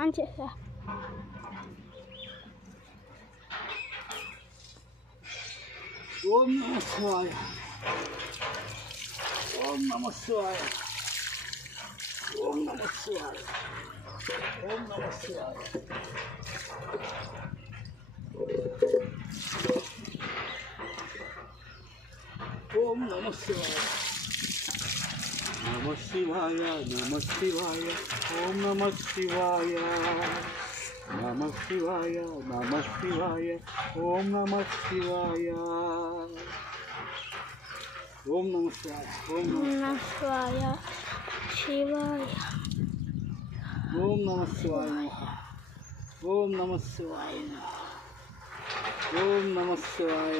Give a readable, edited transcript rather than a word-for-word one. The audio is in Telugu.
అని చేసా. ఓం నమః శివాయ. ఓం నమః శివాయ. ఓం నమః శివాయ. ఓం నమః శివాయ. ఓం నమః శివాయ. నమః శివాయ. నమః శివాయ. ఓం నమః శివాయ. నమః శివాయ. నమః శివాయ. ఓం నమః శివాయ. ఓం నమః శివాయ. ఓం నమః శివాయ. శివాయ. ఓం నమః శివాయ. ఓం నమః శివాయ. ఓం నమః శివాయ.